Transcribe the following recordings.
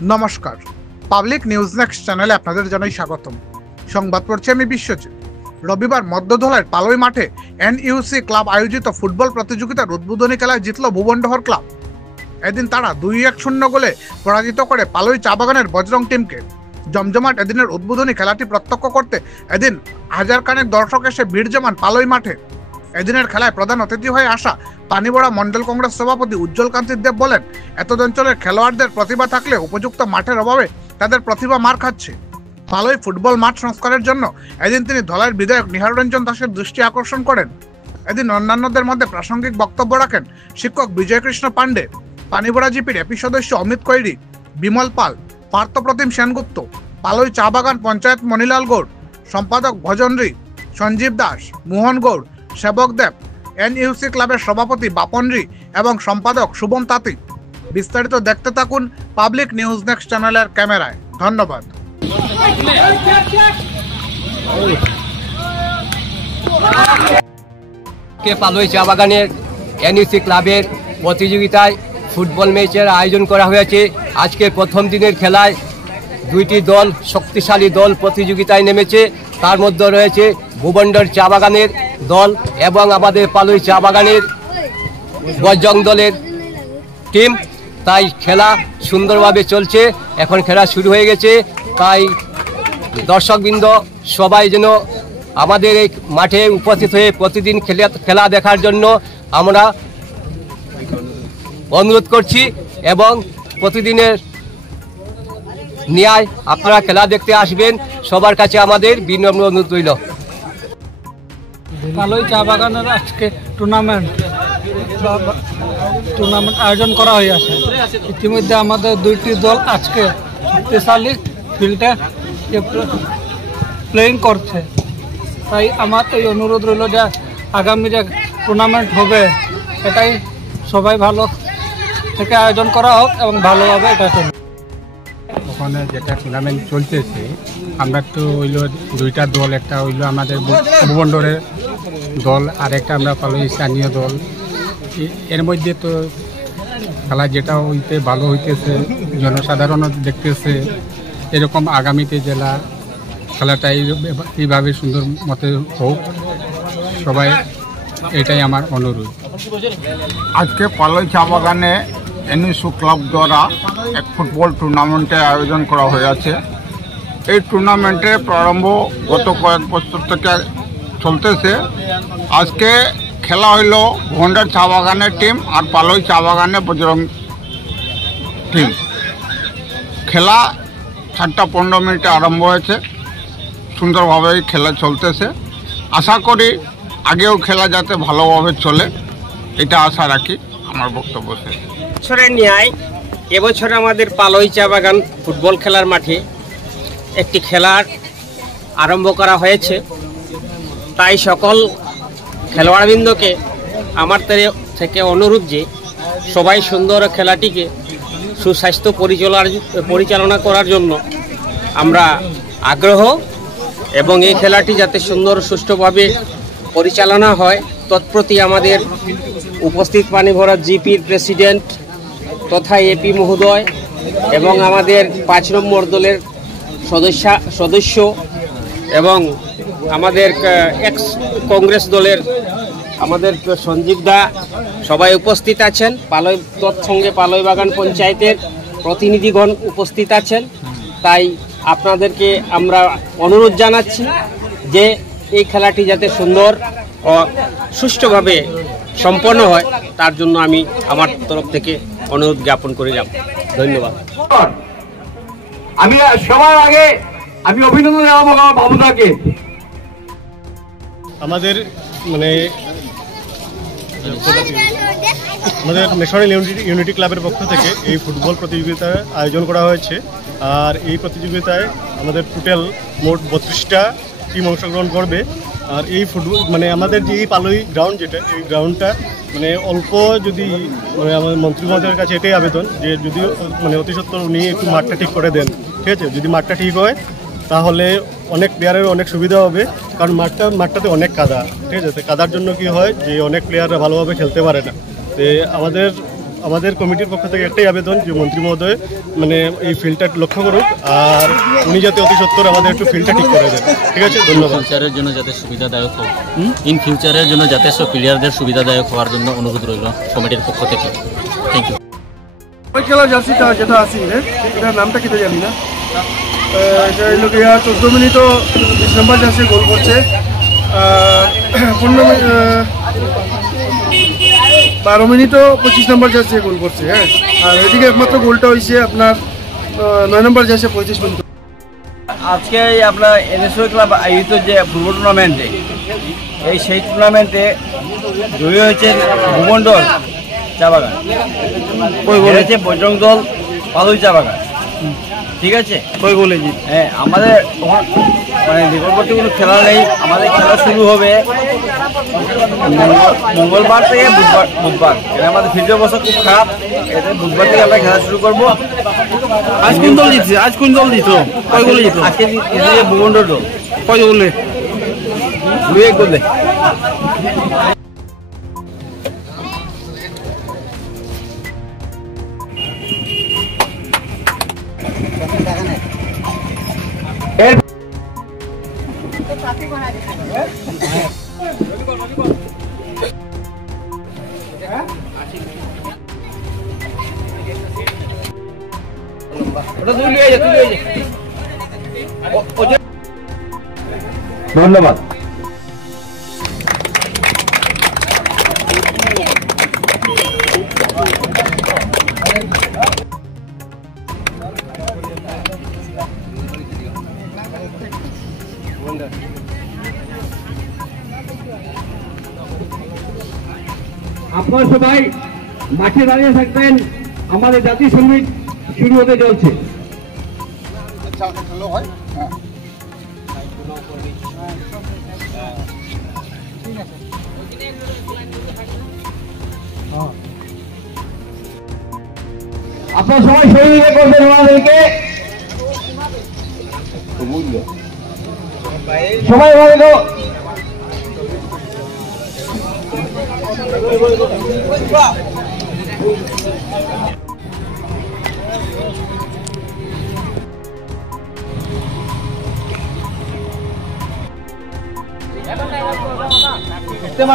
নমস্কার, public news next চ্যানেলে আপনাদের জানাই স্বাগতম। সংবাদ পড়ছি আমি বিশ্বজিৎ। রবিবার মধ্যধলাইয়ের পালই মাঠে এনইউসি ক্লাব আয়োজিত ফুটবল প্রতিযোগিতার উদ্বোধনী খেলায় জিতল ভুবনডহর ক্লাব। এদিন তারা 2-1 গোলে পরাজিত করে পালই চা বাগানের বজরং টিমকে। জমজমাট এদিনের উদ্বোধনী খেলাটি প্রত্যক্ষ করতে এদিন হাজার খানেক দর্শক এসে ভিড় জমান পালই মাঠে। এদিনের খেলায় প্রধান অতিথি হয়ে আসা পানিবড়া মন্ডল কংগ্রেস সভাপতি উজ্জ্বল কান্তি দেব বলেন, এতদ অঞ্চলের খেলোয়াড়দের প্রতিভা থাকলে উপযুক্ত মাঠের অভাবে তাদের প্রতিভা মার খাচ্ছে। পালই ফুটবল মাঠ সংস্কারের জন্য এদিন তিনি ধলাইয়ের বিধায়ক নিহার রঞ্জন দাসের দৃষ্টি আকর্ষণ করেন। এদিন অন্যান্যদের মধ্যে প্রাসঙ্গিক বক্তব্য রাখেন শিক্ষক বিজয়কৃষ্ণ পাণ্ডে, পানিবড়া জিপির এপি সদস্য অমিত কৈরি, বিমল পাল, পার্থপ্রতিম সেনগুপ্ত, পালই চা বাগান পঞ্চায়েত মণিলাল গৌড়, সম্পাদক ভজনরি, সঞ্জীব দাস, মোহন গৌড়, সেবক দেব, এনইউসি ক্লাবের সভাপতি বাপনরি এবং সম্পাদক শুভম তাঁতি। বিস্তারিত দেখতে থাকুন পাবলিক নিউজ নেক্সট চ্যানেলের ক্যামেরায়। ধন্যবাদ। পালই চা বাগানের এনইউসি ক্লাবের প্রতিযোগিতায় ফুটবল ম্যাচের আয়োজন করা হয়েছে। আজকে প্রথম দিনের খেলায় দুইটি দল, শক্তিশালী দল প্রতিযোগিতায় নেমেছে। তার মধ্যে রয়েছে ভুবনডহর চা বাগানের দল এবং আমাদের পালই চা বাগানের বজরং দলের টিম। তাই খেলা সুন্দরভাবে চলছে। এখন খেলা শুরু হয়ে গেছে। তাই দর্শকবৃন্দ সবাই যেন আমাদের এই মাঠে উপস্থিত হয়ে প্রতিদিন খেলা দেখার জন্য আমরা অনুরোধ করছি এবং প্রতিদিনের ন্যায় আপনারা খেলা দেখতে আসবেন। সবার কাছে আমাদের বিনম্র অনুরোধ রইল। পালই চা বাগানের আজকে টুর্নামেন্ট আয়োজন করা হয়েছে। ইতিমধ্যে আমাদের দুইটি দল আজকে শক্তিশালী ফিল্ডে প্লেয়িং করছে। তাই আমার এই অনুরোধ রইল যে আগামী যে টুর্নামেন্ট হবে এটাই সবাই ভালো থেকে আয়োজন করা হোক এবং ভালোভাবে এটা চলবে। ওখানে যেটা টুর্নামেন্ট চলতেছে, আমরা তো হইল দুইটা দল, একটা হইল আমাদের ভুবনডহরের দল আর একটা আমরা পালই স্থানীয় দল। এর মধ্যে তো খেলা যেটা হইতে ভালো হইতেছে, জনসাধারণও দেখতেছে। এরকম আগামীতে জেলা খেলাটা এইভাবে সুন্দর মতে হোক, সবাই এটাই আমার অনুরোধ। আজকে পালই চা বাগানে এনইউসি ক্লাব দ্বারা এক ফুটবল টুর্নামেন্টের আয়োজন করা হয়েছে। এই টুর্নামেন্টের প্রারম্ভ গত কয়েক বছর থেকে চলতেছে। আজকে খেলা হইল ভুবনডহর চা বাগানের টিম আর পালই চা বাগানের বজরং টিম। খেলা 4:15 আরম্ভ হয়েছে। সুন্দরভাবেই খেলা চলতেছে। আশা করি আগেও খেলা যাতে ভালোভাবে চলে, এটা আশা রাখি। আমার বক্তব্য শেষ। বছরের ন্যায় এবছর আমাদের পালই চা বাগান ফুটবল খেলার মাঠে একটি খেলার আরম্ভ করা হয়েছে। তাই সকল খেলোয়াড়বৃন্দকে আমার থেকে অনুরোধ যে সবাই সুন্দর খেলাটিকে সুস্বাস্থ্য পরিচালনা করার জন্য আমরা আগ্রহ এবং এই খেলাটি যাতে সুন্দর সুষ্ঠুভাবে পরিচালনা হয় তৎপ্রতি আমাদের উপস্থিত পানিভরা জিপির প্রেসিডেন্ট তথা এপি মহোদয় এবং আমাদের 5 নম্বর দলের সদস্য এবং আমাদের এক্স কংগ্রেস দলের আমাদের সঞ্জীব দা সবাই উপস্থিত আছেন। পালই তৎসঙ্গে পালই বাগান পঞ্চায়েতের প্রতিনিধিগণ উপস্থিত আছেন। তাই আপনাদেরকে আমরা অনুরোধ জানাচ্ছি যে এই খেলাটি যাতে সুন্দর ও সুষ্ঠুভাবে সম্পন্ন হয় তার জন্য আমি আমার তরফ থেকে অনুরোধ জ্ঞাপন করিলাম। ধন্যবাদ। আমি সবার আগে আমি অভিনন্দন জানাবো আমার বাবুদাকে। আমাদের ন্যাশনাল ইউনিটি ক্লাবের পক্ষ থেকে এই ফুটবল প্রতিযোগিতার আয়োজন করা হয়েছে। আর এই প্রতিযোগিতায় আমাদের টোটাল মোট 32টা টিম অংশগ্রহণ করবে। আর এই ফুটবল আমাদের যে এই পালই গ্রাউন্ড যেটা, এই গ্রাউন্ডটা অল্প যদি আমাদের মন্ত্রী মহোদয়ের কাছে এটাই আবেদন যে যদি অতি সত্বর উনি একটু মাঠটা ঠিক করে দেন। ঠিক আছে, যদি মাঠটা ঠিক হয় তাহলে অনেক প্লেয়ারের অনেক সুবিধা হবে। কারণ মাঠটাতে অনেক কাদা। ঠিক আছে, কাদার জন্য কি হয় যে অনেক প্লেয়াররা ভালোভাবে খেলতে পারে না। আমাদের আমাদের কমিটির পক্ষ থেকে একটাই আবেদন যে মন্ত্রী মহোদয় মানে এই ফিল্ডটা লক্ষ্য করুক, আর উনি যাতে অতি সত্বর আমাদের একটু ফিল্ডটা ঠিক করে দেন। ঠিক আছে, ধন্যবাদ। ফিউচারের জন্য যাতে সুবিধাদায়ক হোক, ইন ফিউচারের জন্য যাতে সব প্লেয়ারদের সুবিধাদায়ক হওয়ার জন্য অনুরোধ রইল কমিটির পক্ষ থেকে। Thank you. ওই খেলা জার্সিটা যেটা আছে এটার নামটা কিন্তু জানি না, এটা হইল গিয়া 14 মিনিটও 20 নম্বর জার্সি গোল করছে, 12 মিনিটও 25 নম্বর জার্সি গোল করছে। হ্যাঁ, আর এদিকে একমাত্র গোলটা হয়েছে আপনার 9 নম্বর জার্সি 35 মিনিট। আজকে আপনার এনএসও ক্লাব আয়োজিত যে ফুটবল টুর্নামেন্টে সেই টুর্নামেন্টে জয়ী হয়েছে ভূমণ্ডল চা বাগান, হয়েছে বজরং দল পালুই চা বাগান। ঠিক আছে, কই বলে জি? হ্যাঁ, আমাদের মানে নিকটবর্তী কোনো খেলা নেই, আমাদের খেলা শুরু হবে মঙ্গলবার থেকে বুধবার। এটা আমাদের ফিল্ডের অবস্থা খুব খারাপ, এতে বুধবার থেকে আমরা খেলা শুরু করবো। আজ কোন দল জিতছে? আজ কোন দল জিত? কয় গোলে জিত? আজকে জিতেছে ভূমণ্ডল দল। কয় গোলে? 2-1 গোলে। ধন্যবাদ। আপনারা সবাই মাঠে দাঁড়িয়ে থাকবেন, আমাদের জাতীয় সঙ্গীত শুরু হতে চলছে। আপনারা সবাই সহযোগিতা করবেন আমাদেরকে, সবাই আমাদেরকে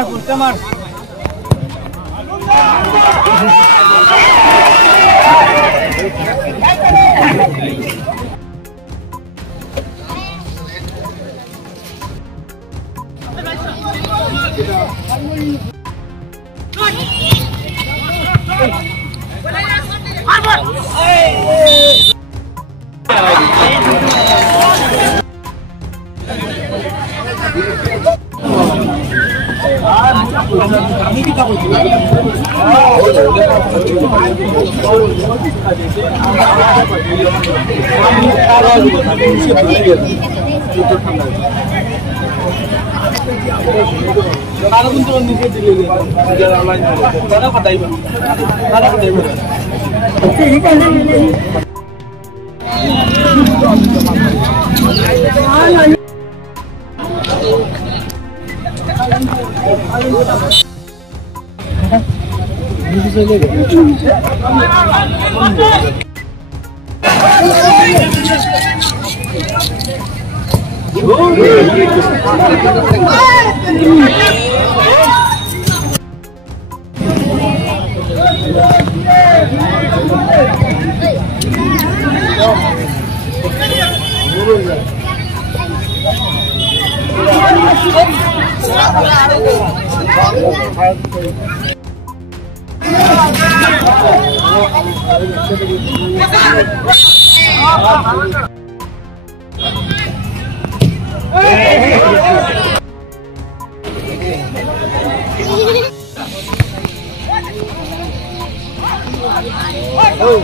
কুস্তে মার Oh.